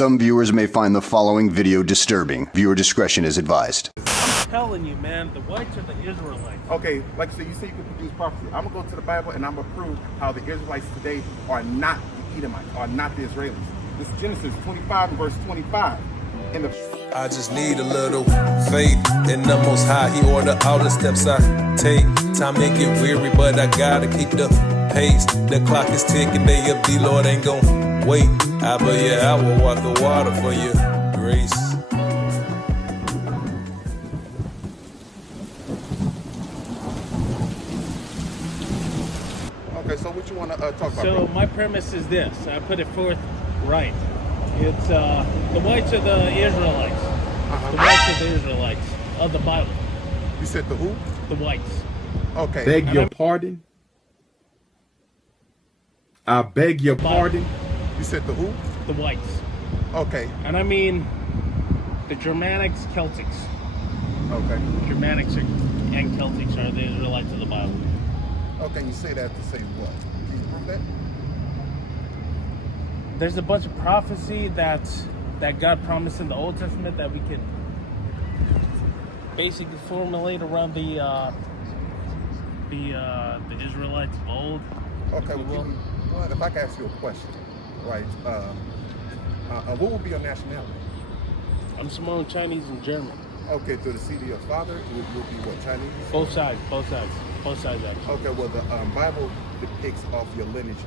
Some viewers may find the following video disturbing. Viewer discretion is advised. I'm telling you, man, the whites are the Israelites. Okay, like I said, you say you can produce prophecy. I'm going to go to the Bible and I'm going to prove how the Israelites today are not the Edomites, are not the Israelis. This is Genesis 25 and verse 25. I just need a little faith in the Most High. He order all the steps I take. Time may get weary, but I gotta keep the pace. The clock is ticking, day of the Lord ain't gon' wait. I will walk the water for your grace. Okay, so what you want to talk about? So my premise is this. I put it forth right. It's the whites are the Israelites. The whites are the Israelites of the Bible. You said the who? The whites. Okay. Beg your pardon? I beg your pardon? You said the who? The whites. Okay. And I mean the Germanics, Celtics. Okay. Germanics and Celtics are the Israelites of the Bible. Okay, you say that to say what? Can you prove that? There's a bunch of prophecy that God promised in the Old Testament that we could basically formulate around the Israelites of old. Okay, well, if I can ask you a question, right? What would be your nationality? I'm Samoan, Chinese, and German. Okay, through the seed of your father, it would be what, Chinese? Both sides actually. Okay, well, the Bible depicts off your lineage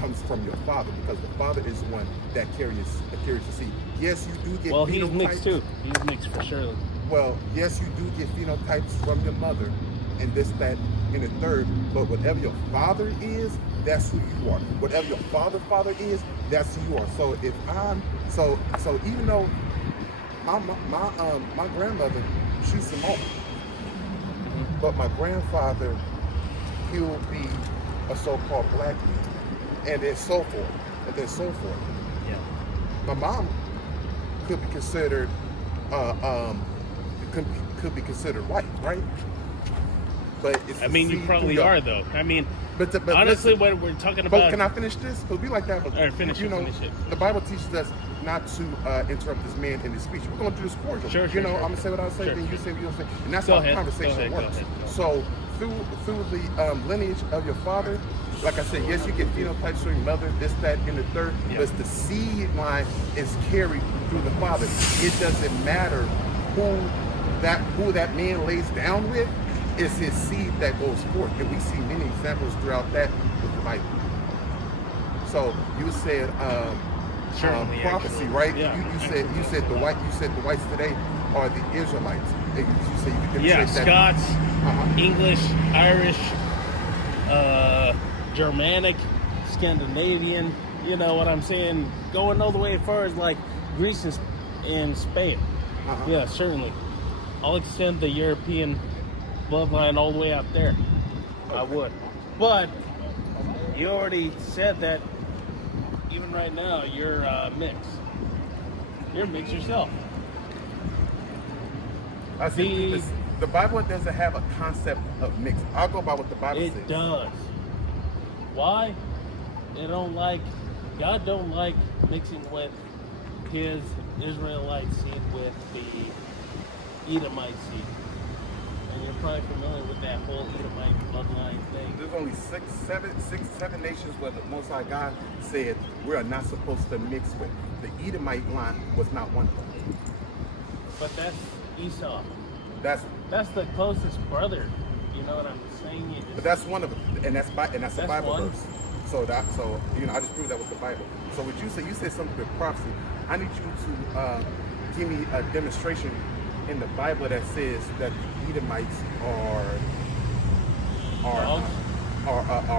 comes from your father, because the father is the one that carries the seed. Yes, you do get Well, phenotypes. he's mixed too. He's mixed for sure. Well, yes, you do get phenotypes from your mother, and this, that, and the third. But whatever your father is, that's who you are. Whatever your father is, that's who you are. So if I'm so even though my grandmother, she's Samoan, but my grandfather, he'll be a so-called black man. And then so forth. Yeah. My mom could be considered white, right? But it's you probably are though. But honestly, listen, what we're talking about. But can I finish this? Because we like that. All right, finish it. The Bible teaches us not to interrupt this man in his speech. We're going to do this cordial. Sure. I'm going to say what I say, then you say what you say, and that's how the conversation works. Go ahead. So through the lineage of your father, like I said, yes, you get phenotypes from your mother, this, that, and the third, but the seed line is carried through the father. It doesn't matter who that man lays down with, it's his seed that goes forth. And we see many examples throughout that with the Bible. So you said prophecy, right? Yeah, you said the whites today are the Israelites. You say you can demonstrate that. Scots, English, Irish, Germanic, Scandinavian, you know what I'm saying? Going all the way as far as like Greece and Spain. Yeah, certainly. I'll extend the European bloodline all the way out there. I would. But you already said that even right now you're mixed. You're mixed yourself. I see. The Bible doesn't have a concept of mixed. I'll go by what the Bible says. It does. Why? God don't like mixing with his Israelite seed with the Edomite seed. And you're probably familiar with that whole Edomite bloodline thing. There's only seven nations where the Most High God said we are not supposed to mix with. The Edomite line was not one of them. But that's Esau. That's the closest brother. You know what I'm saying? But that's one of them, and that's a Bible one. verse. So I just proved that with the Bible. So what you said something with prophecy. I need you to give me a demonstration in the Bible that says that the Edomites are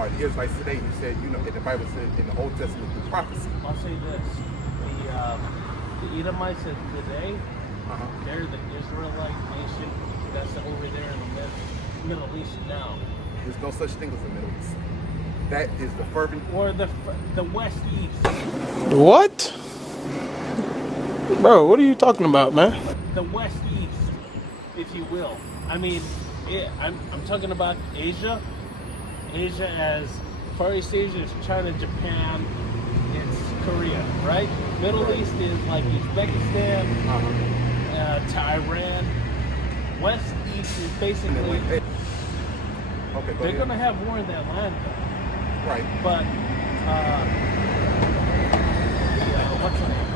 the Israelites today. You said, in the Bible said in the Old Testament through prophecy. I'll say this: the Edomites of today, they're the Israelite nation that's over there in the Middle East now. There's no such thing as the Middle East. That is the fervent. Or the West East. What? Bro, what are you talking about, man? The West East, if you will. I'm talking about Asia. Asia as Far East Asia is China, Japan, it's Korea, right? Middle East is like Uzbekistan to Iran. West East is basically. Okay, go They're ahead. gonna have war in that land, though. Right. But what's the name?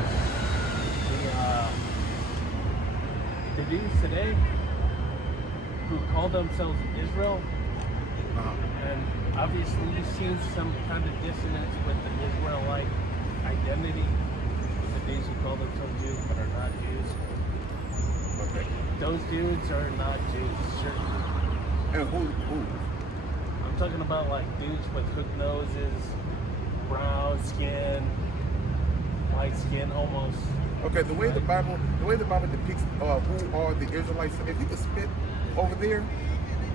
The dudes today who call themselves Israel, and obviously you've seen some kind of dissonance with the Israelite identity. The dudes who call themselves Jews but are not Jews. Okay. Those dudes are not Jews, certainly. And who? I'm talking about like dudes with hooked noses, brown skin, light skin, almost. Okay, the way the Bible depicts who are the Israelites. If you could spit over there,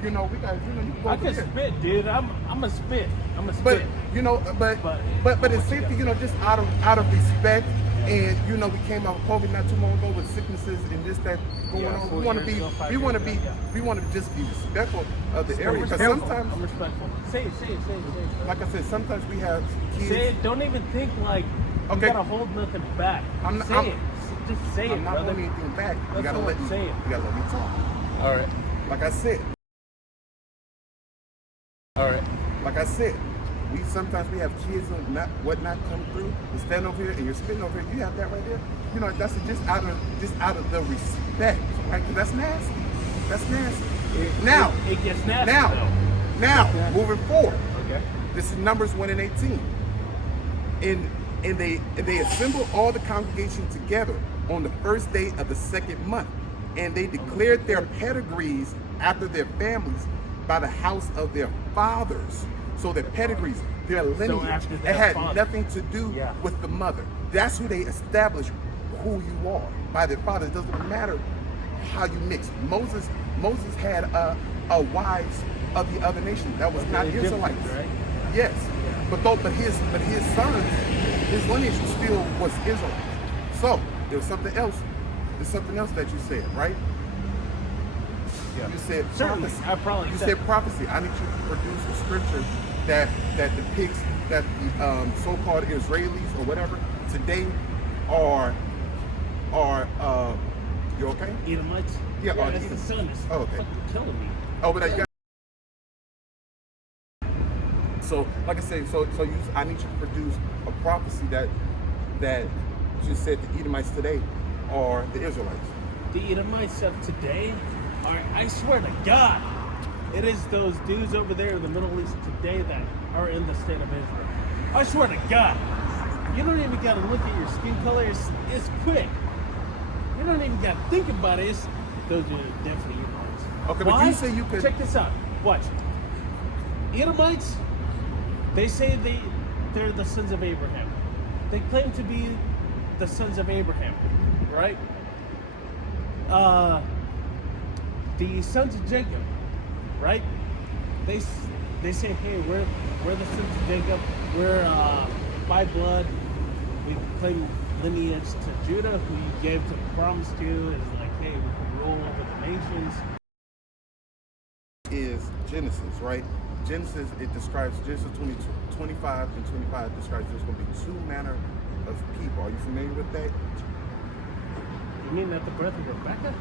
we got you can go I over can there. spit, dude. I'm a spit. I'm a But spit. but it's safety, just out of respect. And we came out of COVID not too long ago with sicknesses and this that going on. 4 We want to years be ago, 5 we want to years be ago, we want to just be respectful of the area. Because Respectful. sometimes, I'm respectful. Say it. like I said, sometimes we have kids. Say it. Don't even think like you Okay. gotta hold nothing back. Say it. Just say it, I'm not brother. holding anything back. You That's gotta all let I'm me. saying. You gotta let me talk. All right. Like I said. Like I said, sometimes we have kids who not come through and stand over here and you're spitting over here. You have that right there. That's just out of the respect, right? 'Cause that's nasty. That's nasty. Now It gets nasty. now though. now moving forward. Okay. This is Numbers 1:18. And they assembled all the congregation together on the first day of the second month, and they declared their pedigrees after their families by the house of their fathers. So their pedigrees, their lineage, after it their had father. nothing to do Yeah. with the mother. That's who they established who you are by their father. It doesn't matter how you mix. Moses had wives of the other nation that was not Egyptians, Israelites. right? Yes, but his sons, his lineage still was Israel. So there's something else. There's something else that you said, right? Yeah. You said Certainly, prophecy. I probably You said- said prophecy. I need you to produce a scripture that depicts that the so-called Israelis or whatever today are you okay? Edomites? Yeah, that's Edom. the sun. It's Oh, okay. fucking killing me. Oh, but you got. So, like I said, I need you to produce a prophecy that just said the Edomites today are the Israelites. The Edomites of today are, I swear to God, it is those dudes over there in the Middle East today that are in the state of Israel. I swear to God. You don't even got to look at your skin color. It's quick. You don't even got to think about it. Those are definitely Edomites. Okay, Why? but you say you could. Check this out. Watch. Edomites, they say they're the sons of Abraham. They claim to be the sons of Abraham, right? The sons of Jacob, right? They say, hey, we're the sons of Jacob. We're by blood. We claim lineage to Judah, who you gave to the promise to. It's like, hey, we can rule over the nations. Is Genesis, right? Genesis, it describes Genesis 25 and 25 describes there's going to be two manner of people. Are you familiar with that? You mean at the birth of Rebecca?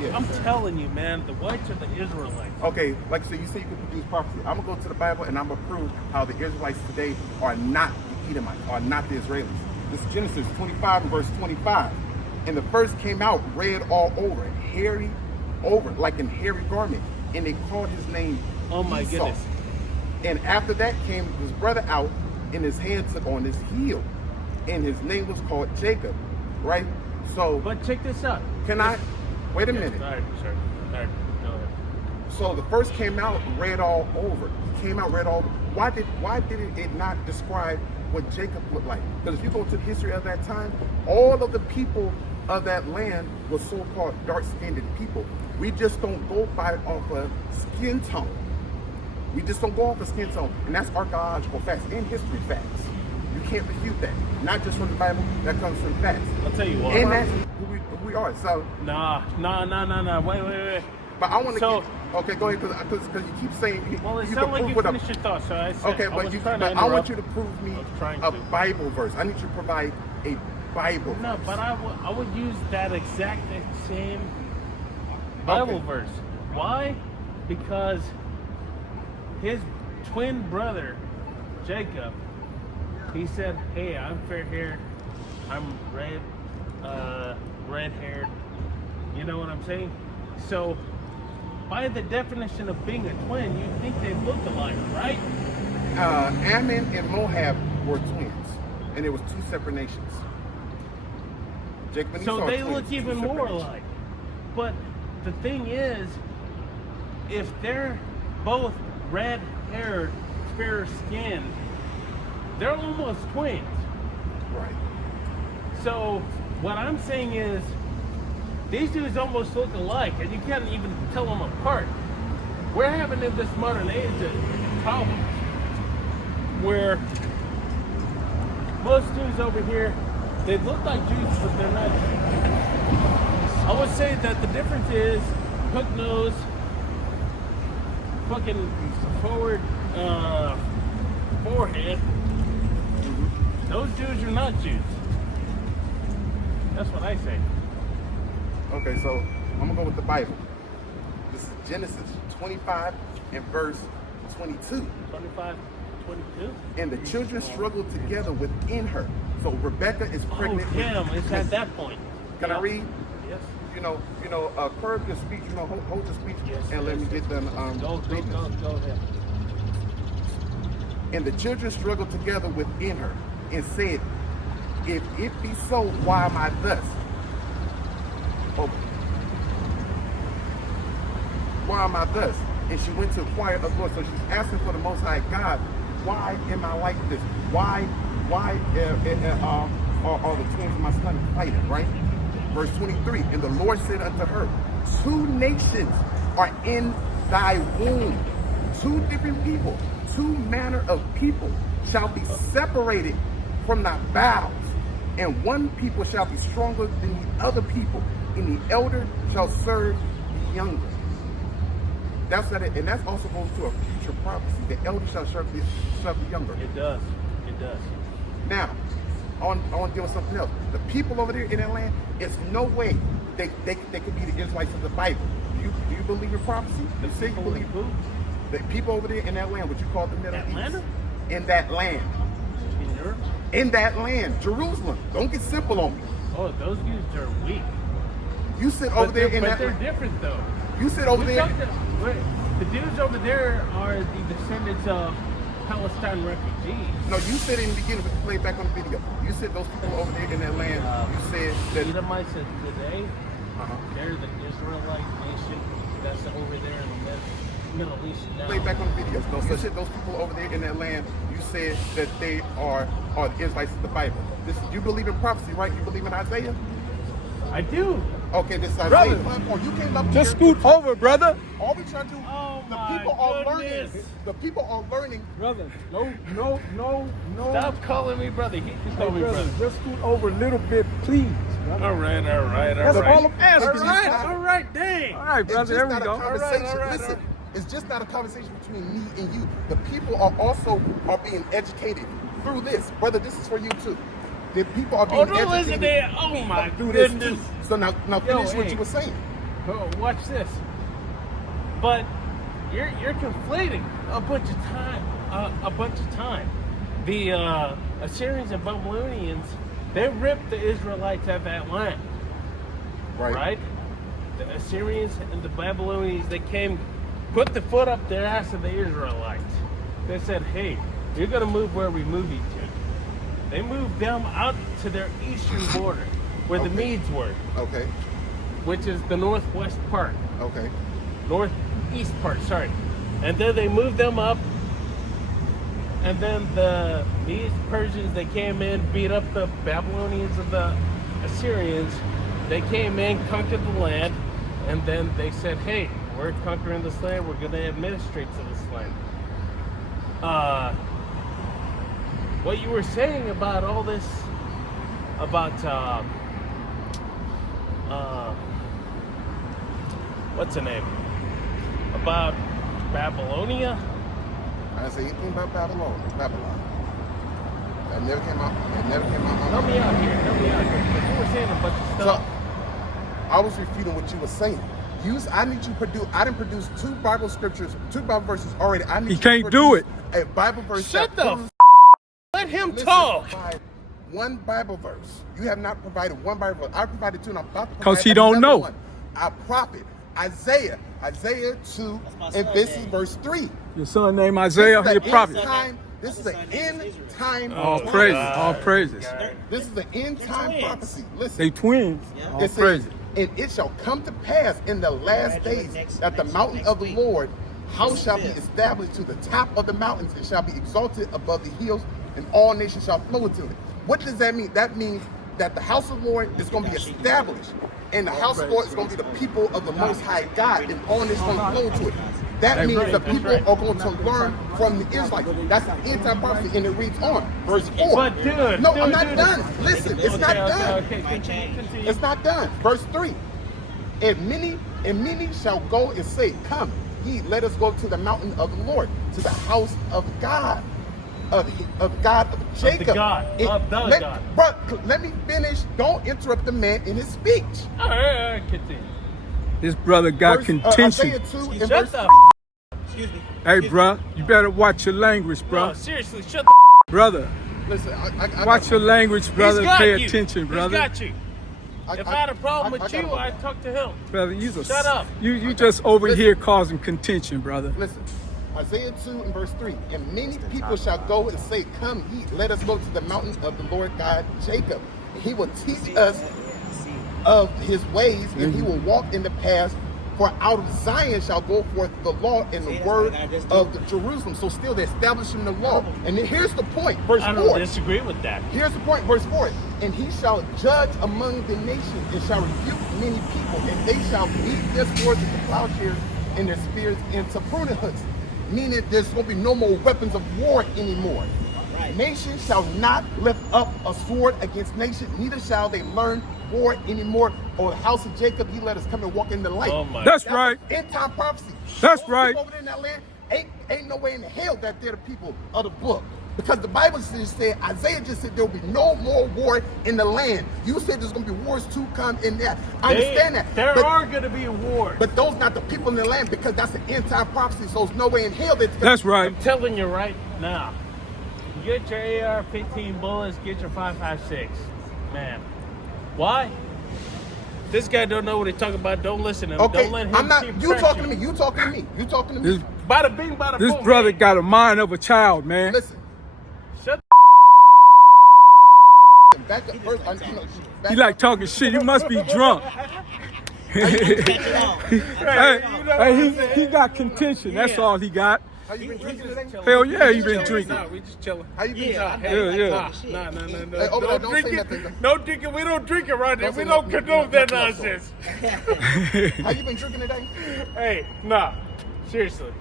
Yes. I'm telling you, man, the whites are the Israelites. Okay, like so you say you can produce prophecy. I'm gonna go to the Bible and I'm gonna prove how the Israelites today are not the Edomites, are not the Israelis. This is Genesis 25 and verse 25. And the first came out red all over, hairy over, like in hairy garment. And they called his name Oh my Esau. goodness. And after that came his brother out, and his hand took on his heel. And his name was called Jacob, right? So, But check this out. can I, wait a minute. All right, sure. All right, go ahead. So the first came out red all over. He came out red all over. Why did it not describe what Jacob looked like? Because if you go to the history of that time, all of the people of that land were so-called dark-skinned people. We just don't go by off of skin tone. We just don't go off of skin tone. And that's archaeological facts and history facts. You can't refute that. Not just from the Bible, that comes from facts. I'll tell you what. And that's who we are. So Nah. Wait. But I want to So- okay, go ahead, because you keep saying Well, it you sounded can like prove you with finished your thought, so I said, okay, I but was you trying to but I want interrupt. you to prove me I was trying a to. Bible verse. I need you to provide a Bible No, verse. but I would use that exact same Bible Okay. verse. Why? Because his twin brother, Jacob, he said, hey, I'm fair-haired, I'm red-haired. You know what I'm saying? So, by the definition of being a twin, you think they look alike, right? Ammon and Moab were twins, and it was two separate nations. Jacob and So Esau they are twins, look two even separate more nations. alike. But the thing is, if they're both red-haired, fair-skinned, they're almost twins. Right. So what I'm saying is, these dudes almost look alike, and you can't even tell them apart. We're having in this modern age a problem where most dudes over here, they look like Jews, but they're not. I would say that the difference is hook nose, fucking forward forehead. Those dudes are not Jews. That's what I say. Okay, so I'm gonna go with the Bible. This is Genesis 25 and verse 22. 25, 22? And the children struggled together within her. So Rebecca is pregnant. Oh, damn, with, it's at that point. Can I Yeah. read? Yes. Curb your speech. Hold your speech, Yes, and let yes, me yes. get them. Go ahead. And the children struggled together within her, and said, "If it be so, why am I thus? Oh, why am I thus?" And she went to inquire of the Lord. So she's asking for the Most High God, why am I like this? Why are the twins of my son fighting? Right? Verse 23. And the Lord said unto her, 2 nations are in thy womb, 2 different people, 2 manner of people shall be separated from thy bowels, and one people shall be stronger than the other people, and the elder shall serve the younger. That's that, and that also goes to a future prophecy. The elder shall serve the younger. It does. It does. Now, I want to deal with something else. The people over there in that land, it's no way they could be the Israelites of the Bible. Do you believe in prophecy? You say you believe who? the people over there in that land, what you call the Middle East. Atlanta? In that land. In Europe? In that land, Jerusalem. Don't get simple on me. Oh, those dudes are weak. You sit over there in but that they're land. different though. You sit over there. The dudes over there are the descendants of Palestine refugees. No, you said in the beginning, but play back on the video. You said those people over there in that land, you said that. Edomites of today, they're the Israelite nation that's over there in the Middle East now. Play back on the videos. No, you said those people over there in that land, you said that they are the Israelites of the Bible. You believe in prophecy, right? You believe in Isaiah? I do. Okay, this is Brother, Isaiah platform. You came up Just here. scoot over, brother. All we trying to do, Oh the my people are learning. goodness. The people are learning. Brother, no. Stop calling me brother. He can call Hey, me brother, brother. just scoot over a little bit, please. Brother. All right. That's all I'm asking. All right, dang. All right, It's brother, just there we not go. a conversation. All right. Listen, it's just not a conversation between me and you. The people are also being educated through this. Brother, this is for you too. The people are being Oh, don't listen educated to it. Oh my through this goodness. too. So now finish what hey. you were saying. Oh, watch this. But you're conflating a bunch of time. The Assyrians and Babylonians, they ripped the Israelites out of that land. Right? The Assyrians and the Babylonians, they came, put the foot up their ass of the Israelites. They said, hey, you're going to move where we move you to. They moved them out to their eastern border, where the Medes were, Okay. which is the northwest part. Okay. Northeast part, sorry. And then they moved them up, and then the Medes, Persians, they came in, beat up the Babylonians and the Assyrians. They came in, conquered the land, and then they said, hey, we're conquering this land, we're going to administrate to this land. What you were saying about all this, about, what's her name? about Babylonia. I didn't say anything about Babylon. That never came out. It never came out. Help me out here. Because you were saying a bunch of stuff. So, I was refuting what you were saying. I need you to produce. I didn't produce two Bible scriptures, two Bible verses already. I need He you can't to do it. A Bible verse. Shut the proves- let him Listen, talk. provide one Bible verse. You have not provided one Bible verse. I provided two, and I'm about to provide 'Cause he don't another know. one. Our prophet, Isaiah 2, and this is verse 3. Your son named Isaiah, he a prophet. This is an end time. All Oh, praises, God. all praises. This is an end time prophecy. Listen. They twins. All It says, praises. and it shall come to pass in the last days that the mountain of the Lord house shall be established to the top of the mountains and shall be exalted above the hills, and all nations shall flow into it. What does that mean? That means that the house of the Lord is going to be established, and the house of the Lord is going to be the people of the Most High God, and all nations going to flow to it. That means the people are going to learn from the Israelites. That's the end-time prophecy, and it reads on, verse 4. But dude, No, dude, I'm not dude. done. Listen, it's not done. Okay, continue. It's not done. Verse 3. And many shall go and say, Come, ye, let us go to the mountain of the Lord, to the house of God, of God of Jacob. God. Bro, let me finish. Don't interrupt the man in his speech. All right, continue. This brother got Verse, contention. Isaiah 2 and Shut verse the 3. Hey, bruh, you better watch your language, No, bruh. seriously, shut the Brother, Listen, I watch your language, brother. He's got Pay you. attention, brother. He's got you. If I had a problem with you, I'd talk to him. Brother, you Shut up. You just over Listen. here causing contention, brother. Listen, Isaiah 2 and verse 3. And many people shall go and say, Come ye, let us go to the mountain of the Lord God Jacob. And he will teach us of his ways, and he will walk in the paths. For out of Zion shall go forth the law and the word of the Jerusalem. So still they're establishing the law. And then here's the point, verse I 4. don't disagree with that. Here's the point, verse 4. And he shall judge among the nations and shall rebuke many people, and they shall beat their swords into plowshares and their spears into pruning hooks. Meaning there's going to be no more weapons of war anymore. Nation shall not lift up a sword against nation, neither shall they learn war anymore. Or the house of Jacob, he let us come and walk in the light. Oh my That's right. End time prophecy. That's Those right. people over there in that land, ain't no way in hell that they're the people of the book. Because the Bible just said, Isaiah just said there will be no more war in the land. You said there's going to be wars to come in there. I understand that. There but, are going to be wars. But those not the people in the land, because that's an end time prophecy. So there's no way in hell That's right. I'm telling you right now. Get your AR-15 bullets. Get your 5.56. Man, why? This guy don't know what he's talking about. Don't listen to him. Okay, Don't let him I'm not. keep You talking to pressuring me? You talking to me? You talking to me? This, Bada bing, bada this boom. brother Hey, got a mind of a child, man. Listen, Shut back up first. He like talking shit. He must be drunk. He got contention. That's all he got. How you been drinking today? Hell yeah, he been drinking. Nah, we just chilling. How you been Nah, drinking? hey, Yeah. nah. Hey, over there, Don't don't drink say it. nothing. No drinking. We don't drink it right there. Don't We say don't nothing. condone that Nothing else. nonsense. How you been drinking today? Hey, nah. Seriously.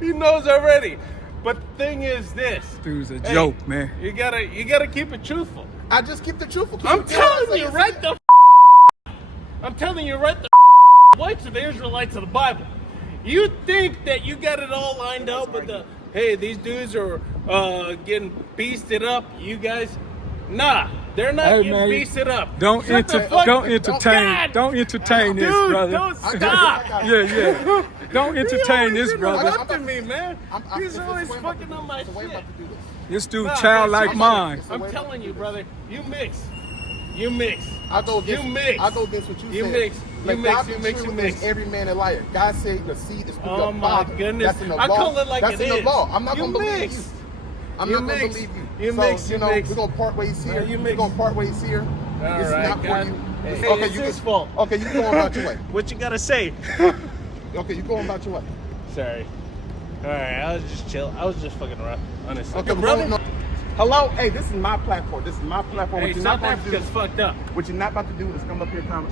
He knows already. But the thing is this. Dude's a joke, man. You gotta keep it truthful. I just keep the truthful. I'm telling you right the I'm telling you right the whites of the Israelites of the Bible. You think that you got it all lined up with the hey, these dudes are getting beasted up, you guys? Nah, they're not Hey, getting man, beasted up. Don't Shut the fuck- entertain. Don't entertain this, Dude, brother. don't stop. Yeah. Don't entertain this, brother. Interrupting me, man. He's always It's the way I'm fucking on my It's the way I'm shit. about to do this. This dude Nah, childlike man, mind. I'm telling you, brother. You mix. You mix. I go against. You mix. I go against what you You said. mix. Let You mix. God You be mix. true You and mix. every man a liar. God said the seed is through Oh your my father. goodness. That's in the I law. call it like That's it in is. the law. I'm not You gonna believe mix. you. I'm You not gonna mix. believe you. You so, mix. you You know, mix. we're gonna part ways here. you We're mix. gonna part ways here. All This right, is not God. for you. Hey, Okay, it's you his can- fault. Okay, you going about your way. What you gotta say? Okay, you going about your way. Sorry. All right, I was just chill. I was just fucking around, honestly. Okay, brother. No. Hello, hey, this is my platform. This is my platform. Hey, what you're not South going to do Africa's fucked up. What you're not about to do is come up here trying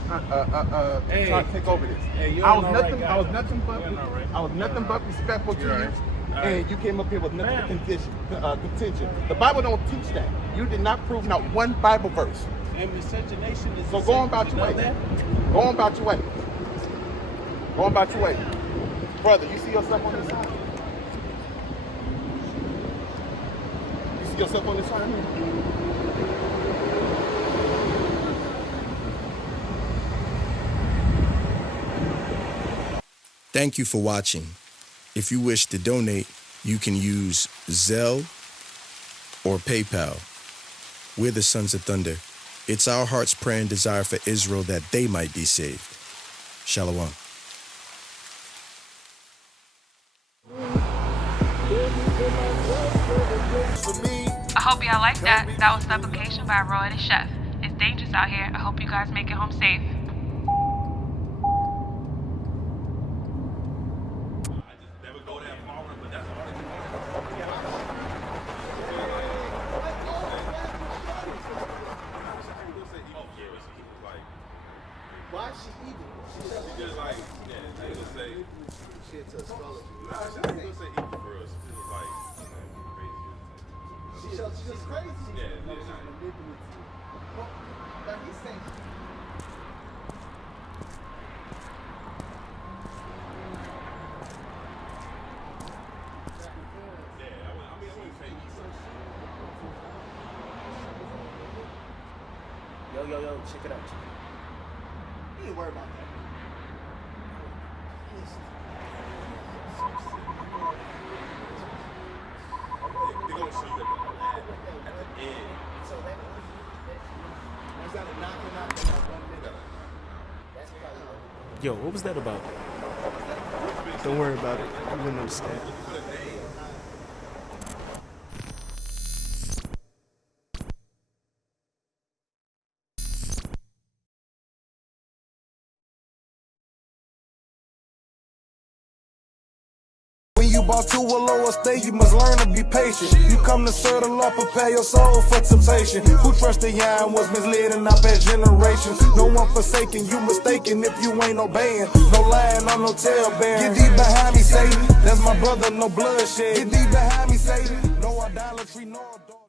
Hey. to take over this. Hey, you're I was an alright nothing. guy, I was though. nothing but. You're an alright. I was nothing but respectful to You're you, alright. and you came up here with nothing Ma'am. but contention. The Bible don't teach that. You did not prove not one Bible verse. And miscegenation is So go on about your way. Go on about your way. Go on about your way. Brother, you see yourself on this side? You see yourself on this side here? Thank you for watching. If you wish to donate, you can use Zelle or PayPal. We're the Sons of Thunder. It's our heart's prayer and desire for Israel that they might be saved. Shalom. I hope y'all like that. That was Supplication by Roy the Chef. It's dangerous out here. I hope you guys make it home safe. Why is she evil? She just like, yeah, they just say she into astrology. Nah, she just say evil for us. She just like, crazy. She's just crazy. Yeah, she's manipulative. But he's saying. Yo, check it out. You ain't worried about that. They're going to show you at the end. So that's not a knocking out in that 1 minute. That's probably. Yo, what was that about? Don't worry about it. You wouldn't understand. You bought to a lower state, you must learn to be patient. You come to serve the Lord, prepare your soul for temptation. Who trusted Yah was misled in our past generations. No one forsaken, you mistaken if you ain't obeying. No lying on no tale bearing. Get thee behind me, Satan. That's my brother, no bloodshed. Get thee behind me, Satan. No idolatry, no adultery.